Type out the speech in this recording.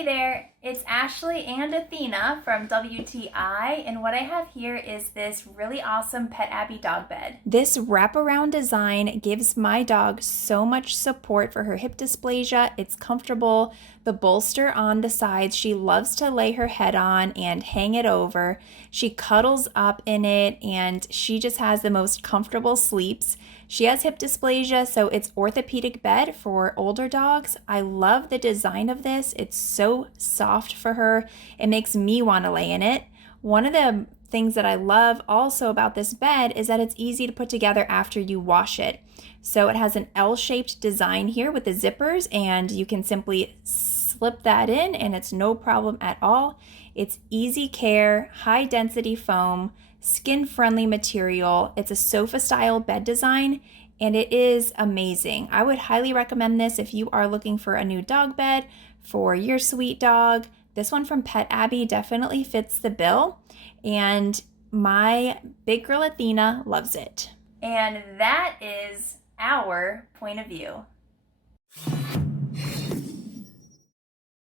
Hey there, it's Ashley and Athena from WTI, and what I have here is this really awesome PETABBY dog bed. This wraparound design gives my dog so much support for her hip dysplasia. It's comfortable. The bolster on the sides, she loves to lay her head on and hang it over. She cuddles up in it, and she just has the most comfortable sleeps. She has hip dysplasia, so it's orthopedic bed for older dogs. I love the design of this. It's so soft for her. It makes me want to lay in it. One of the things that I love also about this bed is that it's easy to put together after you wash it. So it has an L-shaped design here with the zippers, and you can simply slip that in and it's no problem at all. It's easy care, high density foam, skin-friendly material. It's a sofa-style bed design, and it is amazing. I would highly recommend this if you are looking for a new dog bed for your sweet dog. This one from PETABBY definitely fits the bill, and my big girl Athena loves it. And that is our point of view.